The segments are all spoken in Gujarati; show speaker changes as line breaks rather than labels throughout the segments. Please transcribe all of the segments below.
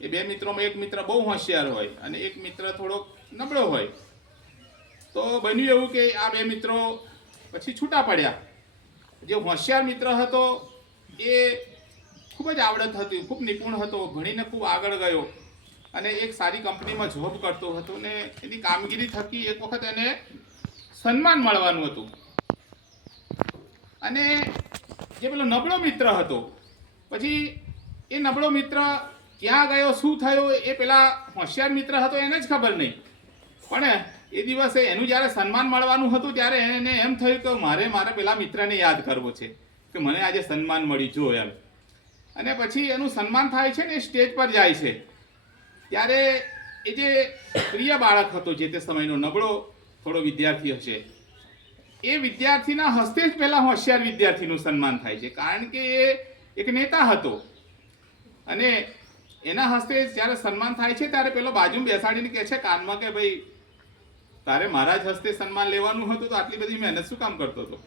એ બે મિત્રોમાં એક મિત્ર બહુ હોશિયાર હોય અને એક મિત્ર થોડોક નબળો હોય. તો બન્યું એવું કે આ બે મિત્રો પછી છૂટા પડ્યા. જે હોશિયાર મિત્ર હતો, એ ખૂબ જ આવડત હતી, ખૂબ નિપુણ હતો, ભણીને ખૂબ આગળ ગયો અને એક સારી કંપનીમાં જોબ કરતો હતો ને એની કામગીરી થકી એક વખત એને સન્માન મળવાનું હતું. અને જે પેલો નબળો મિત્ર હતો, પછી એ નબળો મિત્ર ક્યાં ગયો, શું થયો, એ પેલા હોશિયાર મિત્ર હતો, એને જ ખબર નહીં. પણ એ દિવસે એનું જ્યારે સન્માન મળવાનું હતું, ત્યારે એને એમ થયું કે મારે મારે પેલા મિત્રને યાદ કરવો છે, કે મને આજે સન્માન મળી જો એમ. અને પછી એનું સન્માન થાય છે ને સ્ટેજ પર જાય છે. ત્યારે એ જે પ્રિય બાળક હતો, જે તે સમયનો નબળો થોડો વિદ્યાર્થી હશે, એ વિદ્યાર્થીના હસ્તે જ પહેલાં હોશિયાર વિદ્યાર્થીનું સન્માન થાય છે. કારણ કે એ એક નેતા હતો. અને એના હસ્તે જ્યારે સન્માન થાય છે, ત્યારે પેલો બાજુમાં બેસાડીને કહે છે કાનમાં કે ભાઈ, તારે મારા જ હસ્તે સન્માન લેવાનું હતું, તો આટલી બધી મહેનત શું કામ કરતો હતો?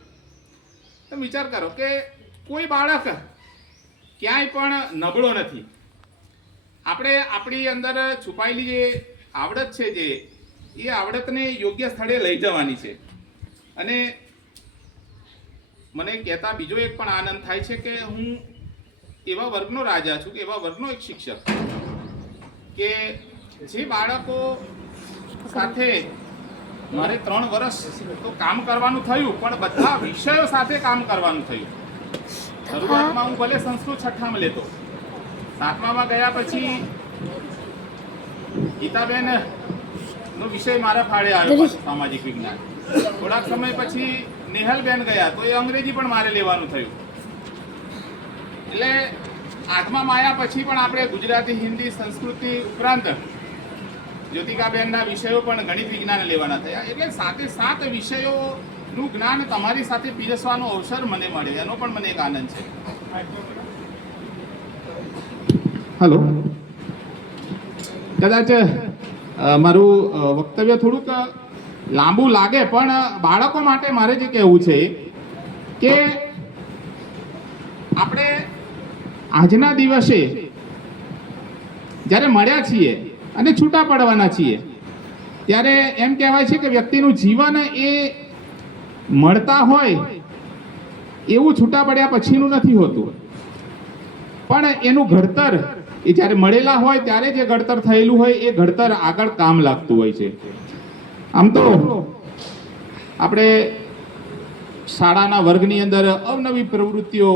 તો વિચાર કરો કે કોઈ બાળક ક્યાંય પણ નબળો નથી. આપણે આપણી અંદર છુપાયેલી જે આવડત છે જે, એ આવડતને યોગ્ય સ્થળે લઈ જવાની છે. અને મને કહેતા બીજો એક પણ આનંદ થાય છે કે હું એવા વર્ગનો રાજા છું કે એવા વર્ગનો એક શિક્ષક. કે જે બાળકો સાથે મારે ત્રણ વર્ષ તો કામ કરવાનું થયું, પણ બધા વિષયો સાથે કામ કરવાનું થયું. શરૂઆતમાં હું ભલે સંસ્કૃત છઠ્ઠામાં લેતો. સાતમામાં ગયા પછી ગીતાબેન નો વિષય મારા ફાળે આવ્યો સામાજિક વિજ્ઞાન. થોડાક સમય પછી નેહલબેન ગયા, તો એ અંગ્રેજી પણ મારે લેવાનું થયું. એટલે આઠમા માયા પછી પણ આપણે ગુજરાતી, હિન્દી, સંસ્કૃતિ ઉપરાંત જ્યોતિકાબેનના વિષયો પણ ગણિત વિજ્ઞાન લેવાના થયા. એટલે સાથે સાત વિષયોનું જ્ઞાન તમારી સાથે પીરસવાનો અવસર મને મળે. એનો પણ મને એક આનંદ છે. હલો. કદાચ મારું વક્તવ્ય થોડુંક લાંબુ લાગે, પણ બાળકો માટે મારે જે કહેવું છે કે આપણે આજના દિવસે જ્યારે મળ્યા છીએ અને છૂટા પડવાના છીએ, ત્યારે એમ કહેવાય છે કે વ્યક્તિનું જીવન એ મળતા હોય એવું છૂટા પડ્યા પછીનું નથી હોતું. પણ એનું ઘડતર એ જ્યારે મળેલા હોય ત્યારે જે ઘડતર થયેલું હોય એ ઘડતર આગળ કામ લાગતું હોય છે. આમ તો આપણે શાળાના વર્ગની અંદર અવનવી પ્રવૃત્તિઓ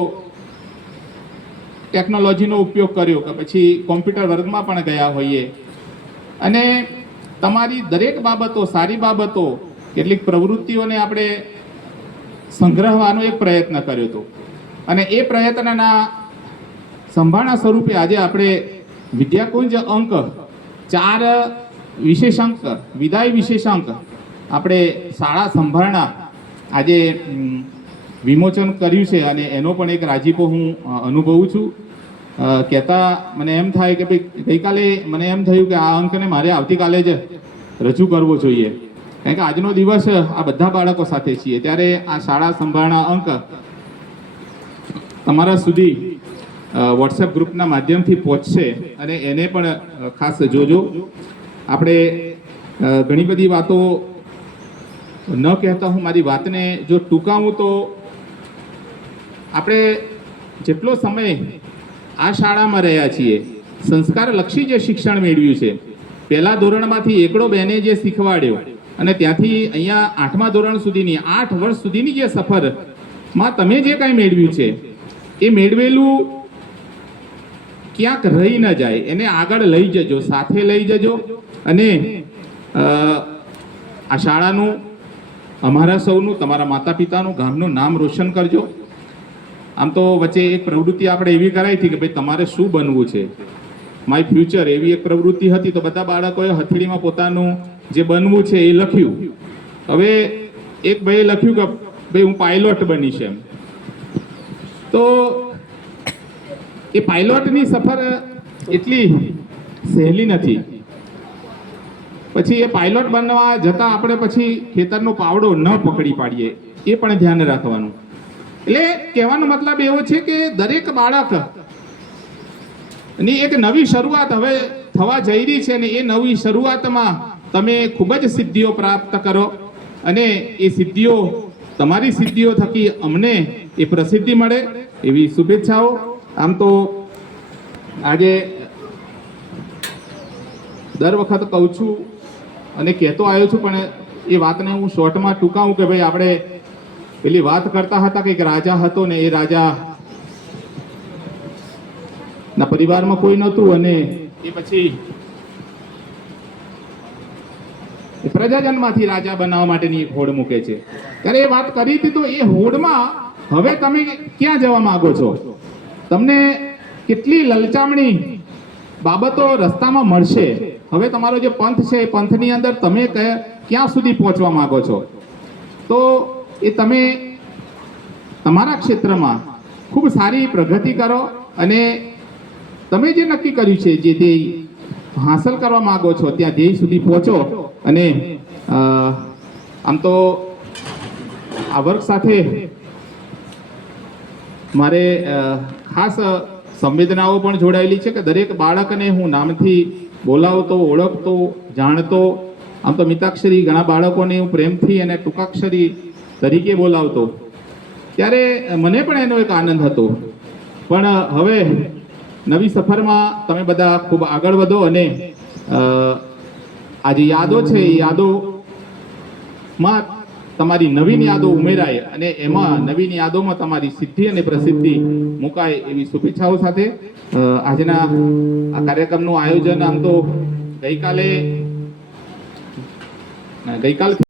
ટેકનોલોજીનો ઉપયોગ કર્યો કે પછી કોમ્પ્યુટર વર્ગમાં પણ ગયા હોઈએ. અને તમારી દરેક બાબતો, સારી બાબતો, કેટલીક પ્રવૃત્તિઓને આપણે સંગ્રહવાનો એક પ્રયત્ન કર્યો હતો. અને એ પ્રયત્નના સંભાળના સ્વરૂપે આજે આપણે વિદ્યાકુંજ અંક, ચાર વિશેષાંક, વિદાય વિશેષાંક આપણે શાળા સંભાળના આજે વિમોચન કર્યું છે અને એનો પણ એક રાજીપો હું અનુભવું છું. કહેતા મને એમ થાય કે ભાઈ, ગઈકાલે મને એમ થયું કે આ અંકને મારે આવતીકાલે જ રજૂ કરવો જોઈએ. કારણ કે આજનો દિવસ આ બધા બાળકો સાથે છીએ. ત્યારે આ શાળા સંભાળના અંક તમારા સુધી વોટ્સએપ ગ્રુપના માધ્યમથી પહોંચશે અને એને પણ ખાસ જોજો. આપણે ઘણી બધી વાતો ન કહેતા હું મારી વાતને જો ટૂંકાવું તો આપણે જેટલો સમય આ શાળામાં રહ્યા છીએ. સંસ્કારલક્ષી જે શિક્ષણ મેળવ્યું છે. પહેલા ધોરણમાંથી એકડો બેને જે શીખવાડ્યો અને ત્યાંથી અહીંયા આઠમા ધોરણ સુધીની, આઠ વર્ષ સુધીની જે સફરમાં તમે જે કાંઈ મેળવ્યું છે, એ મેળવેલું ક્યાંક રહી ન જાય. એને આગળ લઈ જજો, સાથે લઈ જજો અને આ શાળાનું, અમારા સૌનું, તમારા માતા પિતાનું ગામનું નામ રોશન કરજો. આમ તો વચ્ચે એક પ્રવૃત્તિ આપણે એવી કરાઈ હતી કે ભાઈ તમારે શું બનવું છે? માય ફ્યુચર એવી એક પ્રવૃત્તિ હતી તો બધા બાળકોએ હથેળીમાં પોતાનું જે બનવું છે એ લખ્યું. હવે એક ભાઈએ લખ્યું કે ભાઈ હું પાયલોટ બનીશ એમ. તો એ પાયલોટની સફર એટલી સહેલી નથી. પછી એ પાયલોટ બનવા જતાં આપણે પછી ખેતરનો પાવડો ન પકડી પાડીએ, એ પણ ધ્યાન રાખવાનું. એટલે કહેવાનો મતલબ એવો છે કે દરેક બાળકની એક નવી શરૂઆત હવે થવા જઈ રહી છે અને એ નવી શરૂઆતમાં તમે ખૂબ જ સિદ્ધિઓ પ્રાપ્ત કરો અને એ સિદ્ધિઓ, તમારી સિદ્ધિઓ થકી અમને એ પ્રસિદ્ધિ મળે એવી શુભેચ્છાઓ. આમ તો આજે દર વખત કહું છું અને કહેતો આવ્યો છું, પણ એ વાતને હું શોર્ટમાં ટૂંકાવું કે ભાઈ આપણે પેલી વાત કરતા હતા કે એક રાજા હતો ને એ રાજા ના પરિવારમાં કોઈ નહોતું અને એ પછી પ્રજાજનમાંથી રાજા બનાવવા માટેની એક હોડ મૂકે છે. ત્યારે એ વાત કરી હતી તો એ હોડમાં હવે તમે ક્યાં જવા માંગો છો? તમને કેટલી લલચામણી બાબતો રસ્તામાં મળશે. હવે તમારો જે પંથ છે એ પંથની અંદર તમે ક્યાં સુધી પહોંચવા માંગો છો? તો એ તમે તમારા ક્ષેત્રમાં ખૂબ સારી પ્રગતિ કરો અને તમે જે નક્કી કર્યું છે, જે ધ્યેય હાંસલ કરવા માગો છો, ત્યાં ધ્યેય સુધી પહોંચો અને આમ તો આ વર્ગ સાથે મારે ખાસ સંવેદનાઓ પણ જોડાયેલી છે કે દરેક બાળકને હું નામથી બોલાવતો, ઓળખતો, જાણતો, આમ તો મિતાક્ષરી ઘણા બાળકોને હું પ્રેમથી અને ટૂંકાક્ષરી તરીકે બોલાવતો. ત્યારે મને પણ એનો એક આનંદ હતો. પણ હવે નવી સફરમાં તમે બધા ખૂબ આગળ વધો અને આ જે યાદો છે એ યાદોમાં તમારી નવીન યાદો ઉમેરાય અને એમાં નવીન યાદોમાં તમારી સિદ્ધિ અને પ્રસિદ્ધિ મુકાય એવી શુભેચ્છાઓ સાથે આજના આ કાર્યક્રમનું આયોજન આમ તો ગઈકાલે, ગઈકાલથી